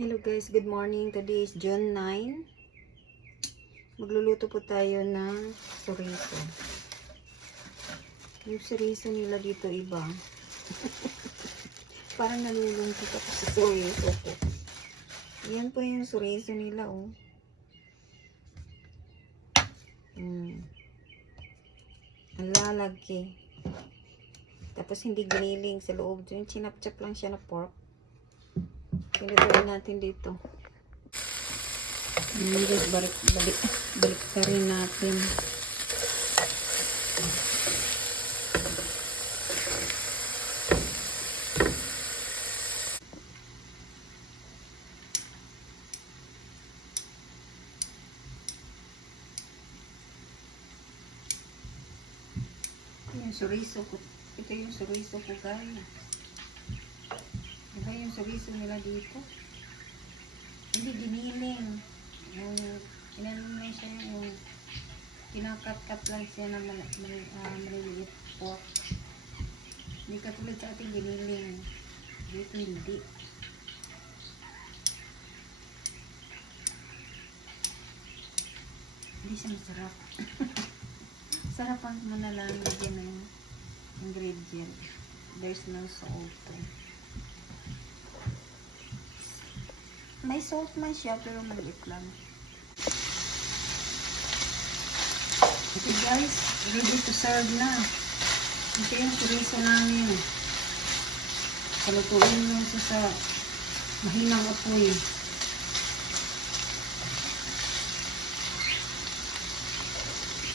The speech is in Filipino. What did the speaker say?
Hello guys, good morning. Today is June 9. Magluluto po tayo ng chorizo. Yung chorizo nila dito iba. Parang nalulungkot ako sa chorizo ko. Yan po yung chorizo nila, oh. Ang lalaki. Tapos hindi giniling sa loob. Yung chinap-chap lang siya na pork. Pinagawin natin dito. Balik ka rin natin. Yung chorizo ko. Ito yung chorizo ko, guys. Diba yung chorizo nila dito? Hindi giniling. Yung inalim lang siya yung kinakat-kat lang siya na maliliit pork. Hindi katulad sa ating giniling. Dito hindi. Hindi siya masarap. Sarapan mo na lang lagyan ng ingredient. There's no salt. May salt man siya pero maliit lang. Okay guys, ready to serve na. Ito yung chorizo namin. Palutuin mo siya sa mahinang apoy.